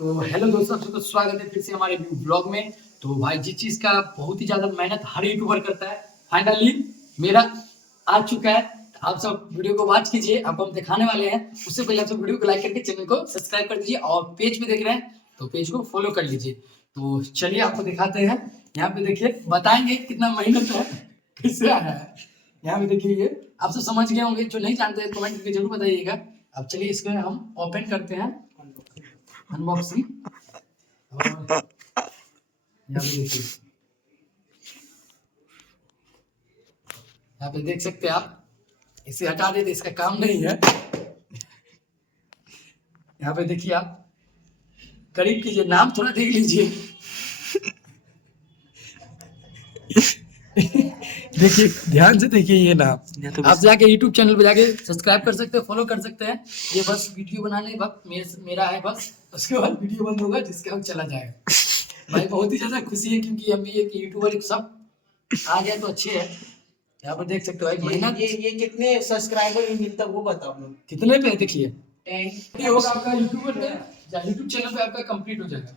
तो हेलो दोस्तों, आप सबका स्वागत है फिर से हमारे न्यू ब्लॉग में। तो भाई जिस चीज का बहुत ही ज्यादा मेहनत हर यूट्यूबर करता है, फाइनली मेरा आ चुका है। आप सब वीडियो को वॉच कीजिए, आपको हम दिखाने वाले हैं। उससे पहले आप सब वीडियो को लाइक करके चैनल को सब्सक्राइब कर दीजिए, और पेज पे देख रहे हैं तो पेज को फॉलो कर लीजिए। तो चलिए आपको दिखाते हैं। यहाँ पे देखिए, बताएंगे कितना मेहनत है, कैसे आया है। यहाँ पे देखिए, ये आप सब समझ गए होंगे, जो नहीं जानते हैं कमेंट करके जरूर बताइएगा। अब चलिए इसको हम ओपन करते हैं, अनबॉक्सिंग। और यहाँ पे देखिए, यहाँ पे देख सकते हैं आप। इसे हटा देते, इसका काम नहीं है। यहाँ पे देखिए, आप करीब कीजिए, नाम थोड़ा देख लीजिए। देखिए, ध्यान से देखिए ये नाम। आप जाके YouTube चैनल पे जाके सब्सक्राइब कर सकते हैं, फॉलो कर सकते हैं। ये बस वीडियो बनाने वक्त मेरा है बस, उसके बाद वीडियो बंद होगा, जिसके बाद चला जाएगा। भाई बहुत ही ज्यादा खुशी है, क्योंकि अभी एक यूट्यूबर एक सब आ गया तो अच्छे है। यहाँ पर देख सकते हो भाई मेहनत। ये कितने सब्सक्राइबर भी मिलता है वो बताओ लोग। कितने पे है देखिए। 10 ये होगा आपका यूट्यूबर पे, यूट्यूब चैनल पे आपका कंप्लीट हो जाएगा।